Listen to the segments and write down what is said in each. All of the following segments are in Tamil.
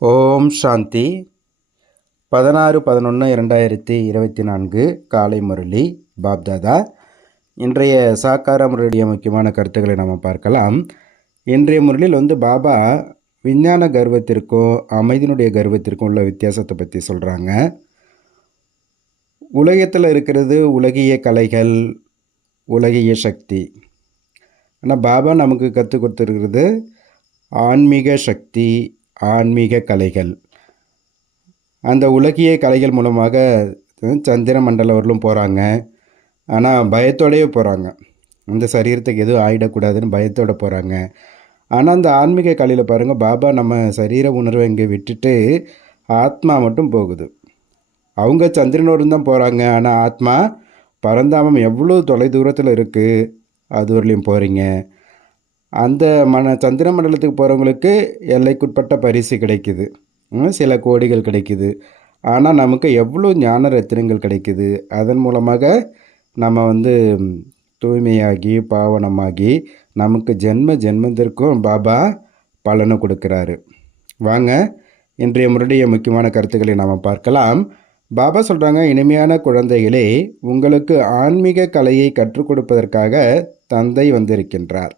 ஓம் சாந்தி 16/11/2024 காலை முரளி பாப்தாதா. இன்றைய சாக்கார முரளிய முக்கியமான கருத்துக்களை நம்ம பார்க்கலாம். இன்றைய முரளியில் பாபா விஞ்ஞான கர்வத்திற்கும் அமைதியினுடைய கர்வத்திற்கும் உள்ள வித்தியாசத்தை பற்றி சொல்கிறாங்க. உலகத்தில் இருக்கிறது உலகிய கலைகள், உலகிய சக்தி. ஆனால் பாபா நமக்கு கற்றுக் கொடுத்துருக்கிறது ஆன்மீக சக்தி, ஆன்மீக கலைகள். அந்த உலகிய கலைகள் மூலமாக சந்திர மண்டலம் வரலும் போகிறாங்க. ஆனால் பயத்தோடையே போகிறாங்க. அந்த சரீரத்துக்கு எதுவும் ஆகிடக்கூடாதுன்னு பயத்தோடு போகிறாங்க. ஆனால் அந்த ஆன்மீக கலையில் பாருங்கள், பாபா நம்ம சரீர உணர்வை இங்கே விட்டுட்டு ஆத்மா மட்டும் போகுது. அவங்க சந்திரனோடு தான் போகிறாங்க. ஆனால் ஆத்மா பரந்தாமம் எவ்வளோ தொலை தூரத்தில் இருக்குது, அது வரலையும் போகிறீங்க. அந்த சந்திர மண்டலத்துக்கு போகிறவங்களுக்கு எல்லைக்குட்பட்ட பரிசு கிடைக்குது, சில கோடிகள் கிடைக்குது. ஆனால் நமக்கு எவ்வளோ ஞான ரத்தினங்கள் கிடைக்குது. அதன் மூலமாக நம்ம தூய்மையாகி பாவனமாகி நமக்கு ஜென்மத்திற்கும் பாபா பலனை கொடுக்குறாரு. வாங்க இன்றைய முறைய முக்கியமான கருத்துக்களை நாம் பார்க்கலாம். பாபா சொல்கிறாங்க, இனிமையான குழந்தைகளே, உங்களுக்கு ஆன்மீக கலையை கற்றுக் கொடுப்பதற்காக தந்தை வந்திருக்கின்றார்.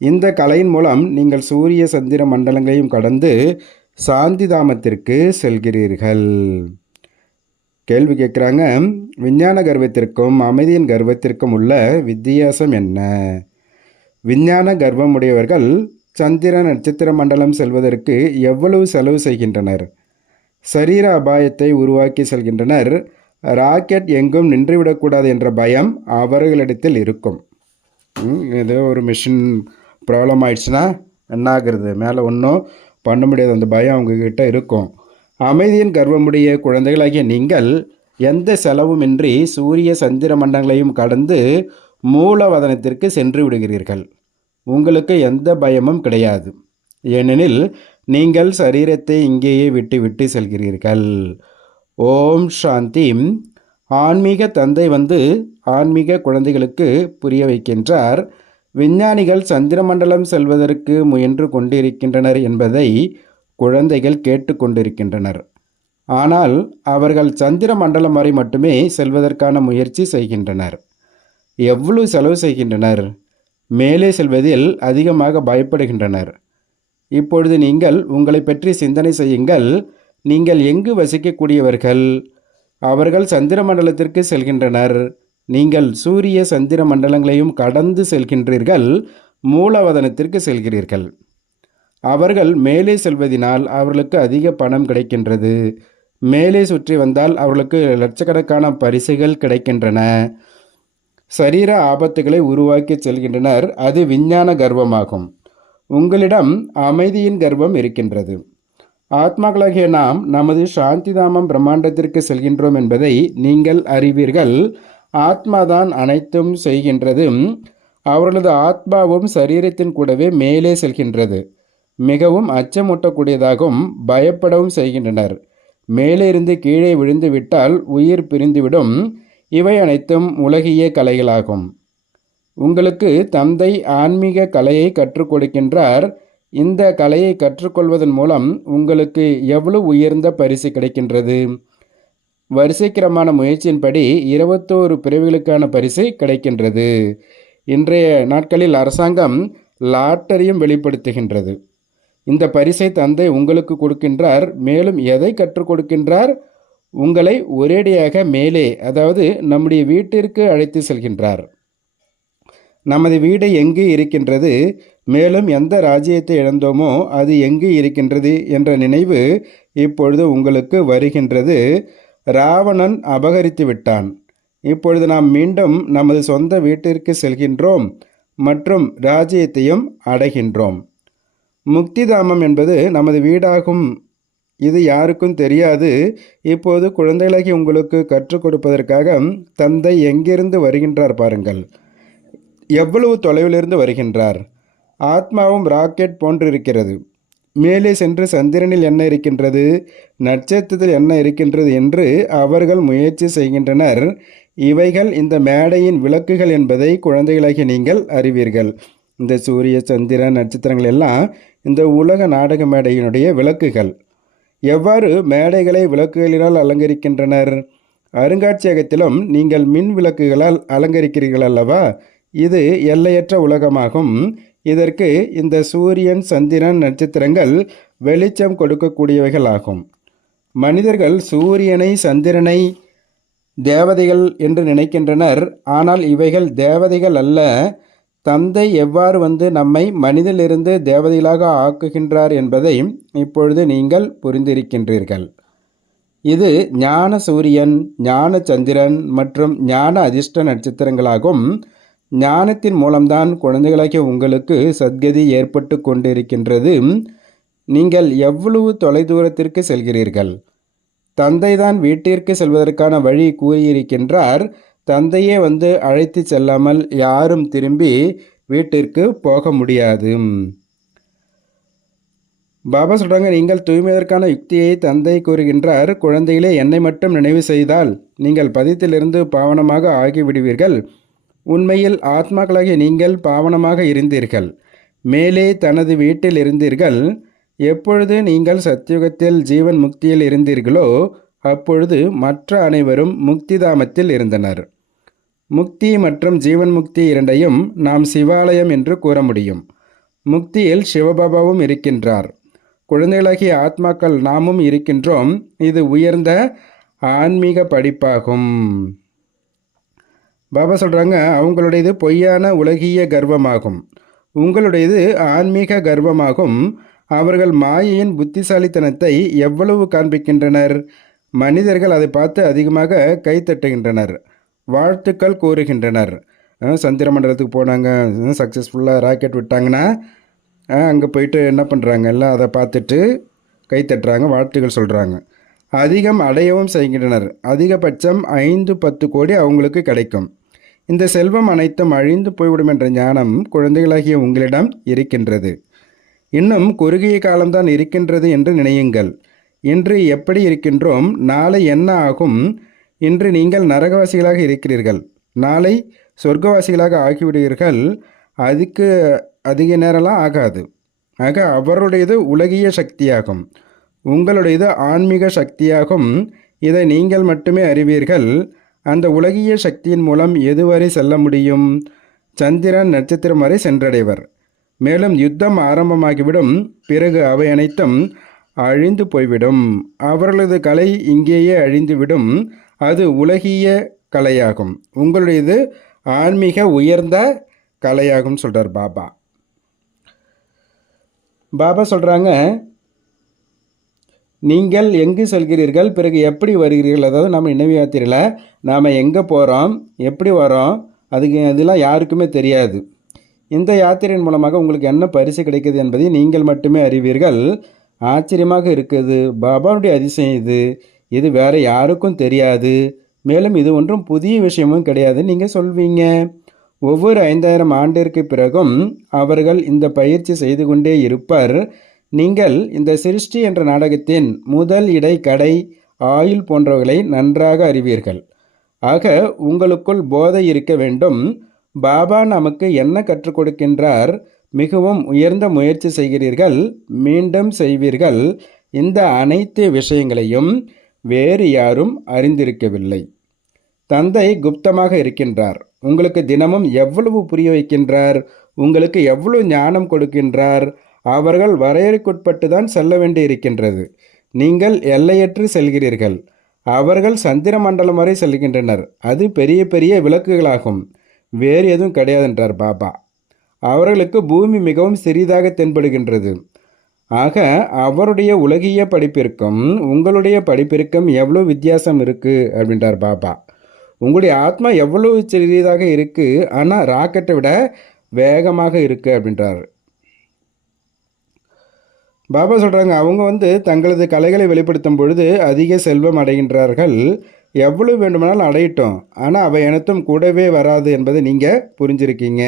இந்த கலையின் மூலம் நீங்கள் சூரிய சந்திர மண்டலங்களையும் கடந்து சாந்தி தாமத்திற்கு செல்கிறீர்கள். கேள்வி கேட்குறாங்க, விஞ்ஞான கர்வத்திற்கும் அமைதியின் கர்வத்திற்கும் உள்ள வித்தியாசம் என்ன? விஞ்ஞான கர்வம் உடையவர்கள் சந்திர நட்சத்திர மண்டலம் செல்வதற்கு எவ்வளவு செலவு செய்கின்றனர்? சரீர அபாயத்தை உருவாக்கி செல்கின்றனர். ராக்கெட் எங்கும் நின்றுவிடக்கூடாது என்ற பயம் அவர்களிடத்தில் இருக்கும். ஏதோ ஒரு மிஷின் ப்ராப்ளம் ஆயிடுச்சுன்னா என்ன ஆகுறது, மேலே ஒன்றும் பண்ண முடியாது, அந்த பயம் அவங்கக்கிட்ட இருக்கும். அமைதியின் கர்வமுடைய குழந்தைகளாகிய நீங்கள் எந்த செலவுமின்றி சூரிய சந்திர மண்டலங்களையும் கடந்து மூலவதனத்திற்கு சென்று விடுகிறீர்கள். உங்களுக்கு எந்த பயமும் கிடையாது. ஏனெனில் நீங்கள் சரீரத்தை இங்கேயே விட்டு விட்டு செல்கிறீர்கள். ஓம் சாந்தி. ஆன்மீக தந்தை ஆன்மீக குழந்தைகளுக்கு புரிய வைக்கின்றார். விஞ்ஞானிகள் சந்திரமண்டலம் செல்வதற்கு முயன்று கொண்டிருக்கின்றனர் என்பதை குழந்தைகள் கேட்டுக்கொண்டிருக்கின்றனர். ஆனால் அவர்கள் சந்திர மண்டலம் வரை மட்டுமே செல்வதற்கான முயற்சி செய்கின்றனர். எவ்வளவு செலவு செய்கின்றனர்? மேலே செல்வதில் அதிகமாக பயப்படுகின்றனர். இப்பொழுது நீங்கள் உங்களை பற்றி சிந்தனை செய்யுங்கள். நீங்கள் எங்கு வசிக்கக்கூடியவர்கள்? அவர்கள் சந்திர மண்டலத்திற்கு செல்கின்றனர். நீங்கள் சூரிய சந்திர மண்டலங்களையும் கடந்து செல்கின்றீர்கள், மூலவதனத்திற்கு செல்கிறீர்கள். அவர்கள் மேலே செல்வதனால் அவர்களுக்கு அதிக பணம் கிடைக்கின்றது. மேலே சுற்றி வந்தால் அவர்களுக்கு லட்சக்கணக்கான பரிசுகள் கிடைக்கின்றன. சரீர ஆபத்துகளை உருவாக்கி செல்கின்றனர். அது விஞ்ஞான கர்வமாகும். உங்களிடம் அமைதியின் கர்வம் இருக்கின்றது. ஆத்மாக்களாகிய நாம் நமது சாந்திதாமம் பிரம்மாண்டத்திற்கு செல்கின்றோம் என்பதை நீங்கள் அறிவீர்கள். ஆத்மாதான் அனைத்தும் செய்கின்றது. அவர்களது ஆத்மாவும் சரீரத்தின் கூடவே மேலே செல்கின்றது. மிகவும் அச்சமூட்டக்கூடியதாகவும் பயப்படவும் செய்கின்றனர். மேலே இருந்து கீழே விழுந்து விட்டால் உயிர் பிரிந்துவிடும். இவை அனைத்தும் உலகிய கலைகளாகும். உங்களுக்கு தந்தை ஆன்மீக கலையை கற்றுக் கொடுக்கின்றார். இந்த கலையை கற்றுக்கொள்வதன் மூலம் உங்களுக்கு எவ்வளவு உயர்ந்த பரிசு கிடைக்கின்றது? வரிசைக்கிரமான முயற்சியின்படி 21 பிரிவுகளுக்கான பரிசு கிடைக்கின்றது. இன்றைய நாட்களில் அரசாங்கம் லாட்டரியும் வெளிப்படுத்துகின்றது. இந்த பரிசை தந்தை உங்களுக்கு கொடுக்கின்றார். மேலும் எதை கற்றுக் கொடுக்கின்றார்? உங்களை ஒரேடியாக மேலே, அதாவது நம்முடைய வீட்டிற்கு அழைத்து செல்கின்றார். நமது வீடு எங்கு இருக்கின்றது, மேலும் எந்த ராஜ்யத்தை இழந்தோமோ அது எங்கு இருக்கின்றது என்ற நினைவு இப்பொழுது உங்களுக்கு வருகின்றது. ராவணன் அபகரித்து விட்டான். இப்பொழுது நாம் மீண்டும் நமது சொந்த வீட்டிற்கு செல்கின்றோம் மற்றும் ராஜ்யத்தையும் அடைகின்றோம். முக்திதாமம் என்பது நமது வீடாகும். இது யாருக்கும் தெரியாது. இப்போது குழந்தைகளாகி உங்களுக்கு கற்றுக் கொடுப்பதற்காக தந்தை எங்கிருந்து வருகின்றார் பாருங்கள். எவ்வளவு தொலைவிலிருந்து வருகின்றார். ஆத்மாவும் ராக்கெட் போன்றிருக்கிறது. மேலே சென்று சந்திரனில் என்ன இருக்கின்றது, நட்சத்திரத்தில் என்ன இருக்கின்றது என்று அவர்கள் முயற்சி செய்கின்றனர். இவைகள் இந்த மேடையின் விளக்குகள் என்பதை குழந்தைகளாகிய நீங்கள் அறிவீர்கள். இந்த சூரிய சந்திர நட்சத்திரங்கள் எல்லாம் இந்த உலக நாடக மேடையினுடைய விளக்குகள். எவ்வாறு மேடைகளை விளக்குகளினால் அலங்கரிக்கின்றனர்? அருங்காட்சியகத்திலும் நீங்கள் மின் விளக்குகளால் அலங்கரிக்கிறீர்கள் அல்லவா? இது எல்லையற்ற உலகமாகும். இதற்கு இந்த சூரியன், சந்திரன், நட்சத்திரங்கள் வெளிச்சம் கொடுக்கக்கூடியவைகள் ஆகும். மனிதர்கள் சூரியனை, சந்திரனை தேவதைகள் என்று நினைக்கின்றனர். ஆனால் இவைகள் தேவதைகள் அல்ல. தந்தை எவ்வாறு நம்மை மனிதனிலிருந்து தேவதைகளாக ஆக்குகின்றார் என்பதை இப்பொழுது நீங்கள் புரிந்திருக்கின்றீர்கள். இது ஞான சூரியன், ஞான சந்திரன் மற்றும் ஞான அதிர்ஷ்ட நட்சத்திரங்களாகும். ஞானத்தின் மூலம்தான் குழந்தைகளாகிய உங்களுக்கு சத்கதி ஏற்பட்டு கொண்டிருக்கின்றது. நீங்கள் எவ்வளவு தொலைதூரத்திற்கு செல்கிறீர்கள்? தந்தைதான் வீட்டிற்கு செல்வதற்கான வழி கூறியிருக்கின்றார். தந்தையே அழைத்து செல்லாமல் யாரும் திரும்பி வீட்டிற்கு போக முடியாது. பாபா சொல்கிறாங்க, நீங்கள் தூய்மையதற்கான யுக்தியை தந்தை கூறுகின்றார். குழந்தைகளே, என்னை மட்டும் நினைவு செய்தால் நீங்கள் பதித்திலிருந்து பாவனமாக ஆகிவிடுவீர்கள். உண்மையில் ஆத்மாக்களாகிய நீங்கள் பாவனமாக இருந்தீர்கள். மேலே தனது வீட்டில் இருந்தீர்கள். எப்பொழுது நீங்கள் சத்தியுகத்தில் ஜீவன் முக்தியில் இருந்தீர்களோ அப்பொழுது மற்ற அனைவரும் முக்திதாமத்தில் இருந்தனர். முக்தி மற்றும் ஜீவன் முக்தி இரண்டையும் நாம் சிவாலயம் என்று கூற முடியும். முக்தியில் சிவபாபாவும் இருக்கின்றார். குழந்தைகளாகிய ஆத்மாக்கள் நாமும் இருக்கின்றோம். இது உயர்ந்த ஆன்மீக படிப்பாகும். பாபா சொல்கிறாங்க, அவங்களுடையது பொய்யான உலகிய கர்வமாகும். உங்களுடையது ஆன்மீக கர்வமாகும். அவர்கள் மாயையின் புத்திசாலித்தனத்தை எவ்வளவு காண்பிக்கின்றனர்? மனிதர்கள் அதை பார்த்து அதிகமாக கைத்தட்டுகின்றனர், வாழ்த்துக்கள் கூறுகின்றனர். சந்திர மண்டலத்துக்கு போனாங்க, சக்ஸஸ்ஃபுல்லாக ராக்கெட் விட்டாங்கன்னா அங்கே போயிட்டு என்ன பண்ணுறாங்க, எல்லாம் அதை பார்த்துட்டு கைத்தட்டுறாங்க, வாழ்த்துக்கள் சொல்கிறாங்க. அதிகம் அடையவும் செய்கின்றனர். அதிகபட்சம் 5-10 கோடி அவங்களுக்கு கிடைக்கும். இந்த செல்வம் அனைத்தும் அழிந்து போய்விடும் என்ற ஞானம் குழந்தைகளாகிய உங்களிடம் இருக்கின்றது. இன்னும் குறுகிய காலம்தான் இருக்கின்றது என்று நினையுங்கள். இன்று எப்படி இருக்கின்றோம், நாளை என்ன ஆகும்? இன்று நீங்கள் நரகவாசிகளாக இருக்கிறீர்கள், நாளை சொர்க்கவாசிகளாக ஆகிவிடுவீர்கள். அதுக்கு அதிக நேரம்லாம் ஆகாது. ஆக அவருடையது உலகிய சக்தியாகும், உங்களுடையது ஆன்மீக சக்தியாகும். இதை நீங்கள் மட்டுமே அறிவீர்கள். அந்த உலகிய சக்தியின் மூலம் எதுவரை செல்ல முடியும்? சந்திரன், நட்சத்திரம் வரை சென்றடைவர். மேலும் யுத்தம் ஆரம்பமாகிவிடும். பிறகு அவை அனைத்தும் அழிந்து போய்விடும். அவர்களது கலை இங்கேயே அழிந்துவிடும். அது உலகிய கலையாகும். உங்களுடையது ஆன்மீக உயர்ந்த கலையாகும் சொல்கிறார் பாபா. பாபா சொல்கிறாங்க, நீங்கள் எங்கு செல்கிறீர்கள், பிறகு எப்படி வருகிறீர்கள்? அதாவது நம்ம நினைவு யாத்திரையில் நாம் எங்கே போகிறோம், எப்படி வரோம், அதெல்லாம் யாருக்குமே தெரியாது. இந்த யாத்திரையின் மூலமாக உங்களுக்கு என்ன பரிசு கிடைக்குது என்பதை நீங்கள் மட்டுமே அறிவீர்கள். ஆச்சரியமாக இருக்குது. பாபாவுடைய அதிசயம் இது. இது வேறு யாருக்கும் தெரியாது. மேலும் இது ஒன்றும் புதிய விஷயமும் கிடையாது நீங்கள் சொல்வீங்க. ஒவ்வொரு 5000 ஆண்டிற்கு பிறகும் அவர்கள் இந்த பயிற்சி செய்து கொண்டே இருப்பர். நீங்கள் இந்த சிருஷ்டி என்ற நாடகத்தின் முதல், இடை, கடை, ஆயுள் போன்றவர்களை நன்றாக அறிவீர்கள். ஆக உங்களுக்குள் போதை இருக்க வேண்டும். பாபா நமக்கு என்ன கற்றுக் கொடுக்கின்றார்? மிகவும் உயர்ந்த முயற்சி செய்கிறீர்கள், மீண்டும் செய்வீர்கள். இந்த அனைத்து விஷயங்களையும் வேறு யாரும் அறிந்திருக்கவில்லை. தந்தை குப்தமாக இருக்கின்றார். உங்களுக்கு தினமும் எவ்வளவு புரிய வைக்கின்றார், உங்களுக்கு எவ்வளவு ஞானம் கொடுக்கின்றார். அவர்கள் வரையறைக்குட்பட்டு தான் செல்ல வேண்டி இருக்கின்றது. நீங்கள் எல்லையற்று செல்கிறீர்கள். அவர்கள் சந்திர மண்டலம் வரை செல்கின்றனர். அது பெரிய பெரிய விளக்குகளாகும், வேறு எதுவும் கிடையாது என்றார் பாபா. அவர்களுக்கு பூமி மிகவும் சிறிதாக தென்படுகின்றது. ஆக அவருடைய உலகிய படிப்பிற்கும் உங்களுடைய படிப்பிற்கும் எவ்வளோ வித்தியாசம் இருக்குது அப்படின்றார் பாபா. உங்களுடைய ஆத்மா எவ்வளவு சிறியதாக இருக்குது, ஆனால் ராக்கெட்டை விட வேகமாக இருக்குது அப்படின்றார் பாபா. சொல்கிறாங்க, அவங்க தங்களது கலைகளை வெளிப்படுத்தும் பொழுது அதிக செல்வம் அடைகின்றார்கள். எவ்வளவு வேண்டுமானாலும் அடையட்டும், ஆனால் அவை அனைத்தும் கூடவே வராது என்பதை நீங்கள் புரிஞ்சிருக்கீங்க.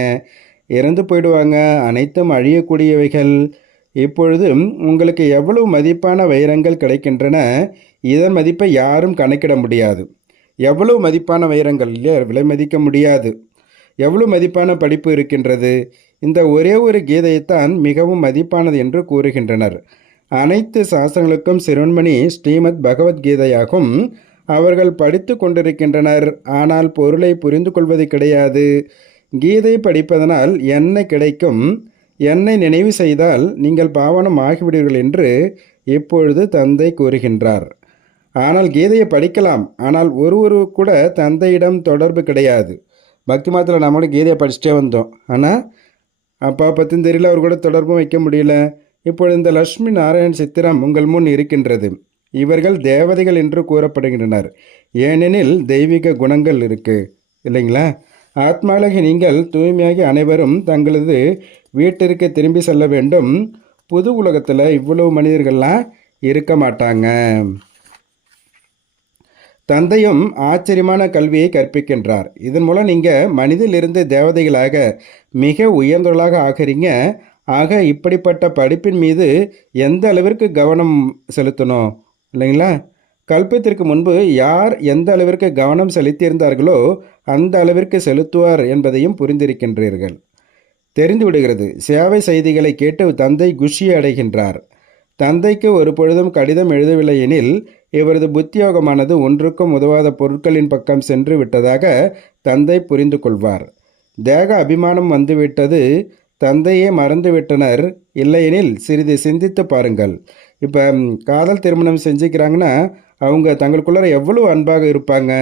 இறந்து போயிடுவாங்க, அனைத்தும் அழியக்கூடியவைகள். இப்பொழுது உங்களுக்கு எவ்வளவு மதிப்பான வைரங்கள் கிடைக்கின்றன, இதன் மதிப்பை யாரும் கணக்கிட முடியாது. எவ்வளவு மதிப்பான வைரங்கள் இல்லையா, விலை மதிக்க முடியாது. எவ்வளவு மதிப்பான படிப்பு இருக்கின்றது. இந்த ஒரே ஒரு கீதையைத்தான் மிகவும் மதிப்பானது என்று கூறுகின்றனர். அனைத்து சாஸ்திரங்களுக்கும் சிரோன்மணி ஸ்ரீமத் பகவத்கீதையாகும். அவர்கள் படித்து கொண்டிருக்கின்றனர், ஆனால் பொருளை புரிந்து கொள்வது கிடையாது. கீதை படிப்பதனால் என்ன கிடைக்கும்? என்னை நினைவு செய்தால் நீங்கள் பாவனம் ஆகிவிடுவீர்கள் என்று இப்பொழுது தந்தை கூறுகின்றார். ஆனால் கீதையை படிக்கலாம், ஆனால் ஒருவரு கூட தந்தையிடம் தொடர்பு கிடையாது. பக்தி மாத்திரம் நம்மளும் கீதையை படிச்சுட்டே வந்தோம், ஆனால் அப்பா பற்றியும் தெரியல, அவர் கூட தொடர்பும் வைக்க முடியல. இப்பொழுது இந்த லட்சுமி நாராயண் சித்திரம் உங்கள் முன் இருக்கின்றது. இவர்கள் தேவதைகள் என்று கூறப்படுகின்றனர், ஏனெனில் தெய்வீக குணங்கள் இருக்குது இல்லைங்களா? ஆத்மாலகி நீங்கள் தூய்மையாகி அனைவரும் தங்களது வீட்டிற்கு திரும்பி செல்ல வேண்டும். புது உலகத்தில் இவ்வளவு மனிதர்கள்லாம் இருக்க மாட்டாங்க. தந்தையும் ஆச்சரியமான கல்வியை கற்பிக்கின்றார். இதன் மூலம் நீங்கள் மனிதிலிருந்து தேவதைகளாக மிக உயர்ந்தவர்களாக ஆகிறீங்க. ஆக இப்படிப்பட்ட படிப்பின் மீது எந்த அளவிற்கு கவனம் செலுத்தணும் இல்லைங்களா? கல்பத்திற்கு முன்பு யார் எந்த அளவிற்கு கவனம் செலுத்தியிருந்தார்களோ அந்த அளவிற்கு செலுத்துவார் என்பதையும் புரிந்திருக்கின்றீர்கள். தெரிந்து விடுகிறது. சேவை செய்திகளை கேட்டு தந்தை குஷி அடைகின்றார். தந்தைக்கு ஒரு பொழுதும் கடிதம் எழுதவில்லை எனில் இவரது புத்தியோகமானது ஒன்றுக்கும் உதவாத பொருட்களின் பக்கம் சென்று விட்டதாக தந்தை புரிந்து கொள்வார். தேக அபிமானம் வந்துவிட்டது, தந்தையே மறந்துவிட்டனர். இல்லையெனில் சிறிது சிந்தித்து பாருங்கள். இப்போ காதல் திருமணம் செஞ்சுக்கிறாங்கன்னா அவங்க தங்களுக்குள்ளார எவ்வளோ அன்பாக இருப்பாங்க.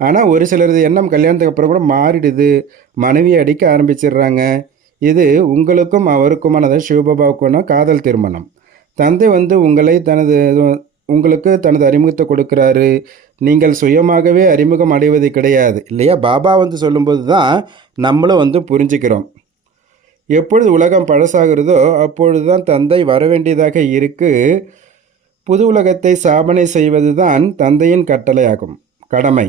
ஆனால் ஒரு சிலரது எண்ணம் கல்யாணத்துக்கு அப்புறம் கூட மாறிடுது, மனைவியை அடிக்க ஆரம்பிச்சிடுறாங்க. இது உங்களுக்கும் அவருக்குமானது சிவபாபாவுக்கான காதல் திருமணம். தந்தை உங்களுக்கு தனது அறிமுகத்தை கொடுக்குறாரு. நீங்கள் சுயமாகவே அறிமுகம் அடைவது கிடையாது இல்லையா? பாபா சொல்லும்போது தான் நம்மளும் புரிஞ்சுக்கிறோம். எப்பொழுது உலகம் பழசாகிறதோ அப்பொழுது தான் தந்தை வரவேண்டியதாக இருக்கு. புது உலகத்தை ஸ்தாபனை செய்வது தான் தந்தையின் கட்டளையாகும், கடமை.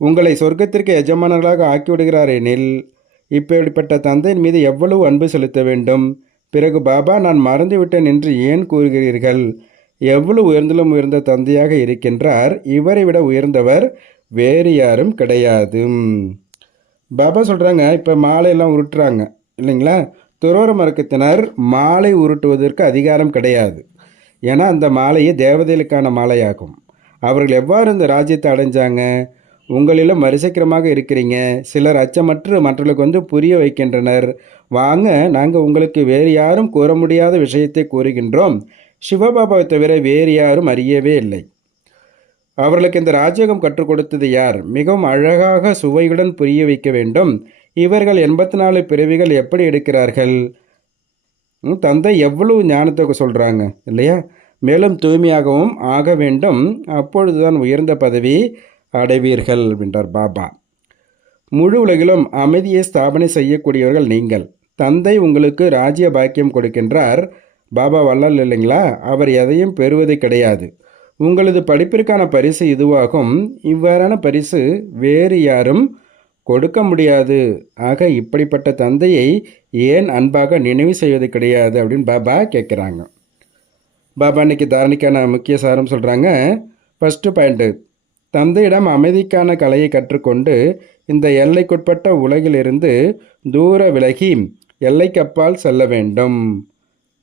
உங்களை சொர்க்கத்திற்கு எஜமானர்களாக ஆக்கிவிடுகிறார் எனில் இப்படிப்பட்ட தந்தையின் மீது எவ்வளவு அன்பு செலுத்த வேண்டும்? பிறகு பாபா நான் மறந்துவிட்டேன் என்று ஏன் கூறுகிறீர்கள்? எவ்வளவு உயர்ந்திலும் உயர்ந்த தந்தையாக இருக்கின்றார். இவரை விட உயர்ந்தவர் வேறு யாரும் கிடையாது. பாபா சொல்கிறாங்க, இப்போ மாலையெல்லாம் உருட்டுறாங்க இல்லைங்களா? துரோர மரக்கத்தினர் மாலை உருட்டுவதற்கு அதிகாரம் கிடையாது. ஏன்னா அந்த மாலையே தேவதைகளுக்கான மாலையாகும். அவர்கள் எவ்வாறு இந்த ராஜ்யத்தை அடைஞ்சாங்க? உங்களிலும் மரிசீக்கிரமாக இருக்கிறீங்க. சிலர் அச்சமற்று மற்றவர்களுக்கு புரிய வைக்கின்றனர். வாங்க, நாங்கள் உங்களுக்கு வேறு யாரும் கூற முடியாத விஷயத்தை கூறுகின்றோம். சிவபாபாவை தவிர வேறு யாரும் அறியவே இல்லை. அவர்களுக்கு இந்த ராஜ்யகம் கற்றுக் கொடுத்தது யார்? மிகவும் அழகாக சுவையுடன் புரிய வைக்க வேண்டும். இவர்கள் 84 பிறவிகள் எப்படி எடுக்கிறார்கள்? தந்தை எவ்வளவு ஞானத்தை சொல்கிறாங்க இல்லையா? மேலும் தூய்மையாகவும் ஆக வேண்டும், அப்பொழுதுதான் உயர்ந்த பதவி அடைவீர்கள் அப்படின்றார் பாபா. முழு உலகிலும் அமைதியை ஸ்தாபனை செய்யக்கூடியவர்கள் நீங்கள். தந்தை உங்களுக்கு ராஜ்ய பாக்கியம் கொடுக்கின்றார். பாபா வள்ளல் இல்லைங்களா? அவர் எதையும் பெறுவது கிடையாது. உங்களது படிப்பிற்கான பரிசு இதுவாகும். இவ்வாறான பரிசு வேறு யாரும் கொடுக்க முடியாது. ஆக இப்படிப்பட்ட தந்தையை ஏன் அன்பாக நினைவு செய்வது கிடையாது அப்படின்னு பாபா கேட்குறாங்க. பாபா இன்னைக்கு தாரணிக்கான முக்கிய சாரம் சொல்கிறாங்க. ஃபஸ்ட்டு பாயிண்ட்டு, தந்தையிடம் அமைதிக்கான கலையை கற்றுக்கொண்டு இந்த எல்லைக்குட்பட்ட உலகிலிருந்து தூர விலகி எல்லைக்கப்பால் செல்ல வேண்டும்.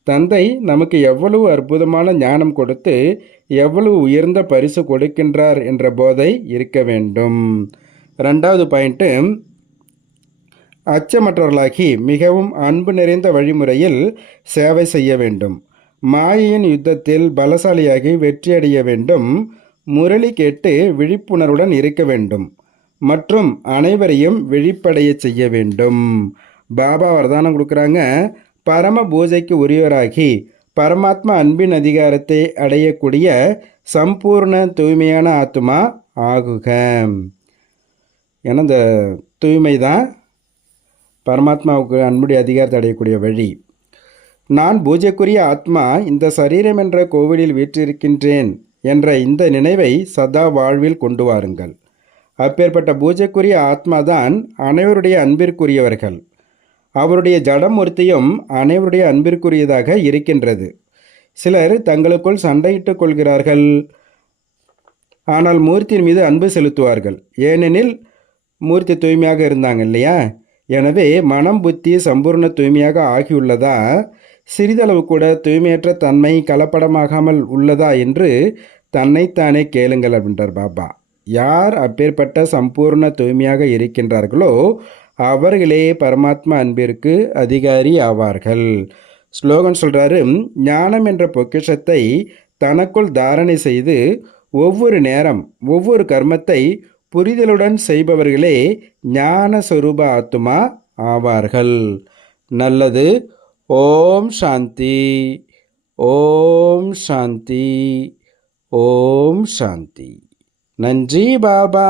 தந்தை நமக்கு எவ்வளவு அற்புதமான ஞானம் கொடுத்து எவ்வளவு உயர்ந்த பரிசு கொடுக்கின்றார் என்ற போதை இருக்க வேண்டும். ரெண்டாவது பாயிண்ட்டு, அச்சமற்றவர்களாகி மிகவும் அன்பு நிறைந்த வழிமுறையில் சேவை செய்ய வேண்டும். மாயையின் யுத்தத்தில் பலசாலியாகி வெற்றியடைய வேண்டும். முரளி கேட்டு விழிப்புணர்வுடன் இருக்க வேண்டும் மற்றும் அனைவரையும் விழிப்படைய செய்ய வேண்டும். பாபா வரதானம் கொடுக்குறாங்க. பரம பூஜைக்கு உரியவராகி பரமாத்மா அன்பின் அதிகாரத்தை அடையக்கூடிய சம்பூர்ண தூய்மையான ஆத்மா ஆகுக. ஏன்னா இந்த தூய்மை தான் பரமாத்மாவுக்கு அன்புடைய அதிகாரத்தை அடையக்கூடிய வழி. நான் பூஜைக்குரிய ஆத்மா இந்த சரீரம் என்ற கோவிலில் வீற்றிருக்கின்றேன் என்ற இந்த நினைவை சதா வாழ்வில் கொண்டு வாருங்கள். அப்பேற்பட்ட பூஜைக்குரிய ஆத்மாதான் அனைவருடைய அன்பிற்குரியவர்கள். அவருடைய ஜடமூர்த்தியும் அனைவருடைய அன்பிற்குரியதாக இருக்கின்றது. சிலர் தங்களுக்குள் சண்டையிட்டுக் கொள்கிறார்கள், ஆனால் மூர்த்தியின் மீது அன்பு செலுத்துவார்கள். ஏனெனில் மூர்த்தி தூய்மையாக இருந்தாங்க இல்லையா? எனவே மனம் புத்தி சம்பூர்ண தூய்மையாக ஆகியுள்ளதா? சிறிதளவு கூட தூய்மையற்ற தன்மை கலப்படமாகாமல் உள்ளதா என்று தன்னைத்தானே கேளுங்கள் அப்படின்றார் பாபா. யார் அப்பேற்பட்ட சம்பூர்ண தூய்மையாக இருக்கின்றார்களோ அவர்களே பரமாத்மா அன்பிற்கு அதிகாரி ஆவார்கள். ஸ்லோகன் சொல்கிறாரு, ஞானம் என்ற பொக்கிஷத்தை தனக்குள் தாரணை செய்து ஒவ்வொரு நேரம் ஒவ்வொரு கர்மத்தை புரிதலுடன் செய்பவர்களே ஞான சொரூப ஆத்மா ஆவார்கள். நல்லது. ஓம் சாந்தி, ஓம் சாந்தி, ஓம் சாந்தி. நன்றி பாபா.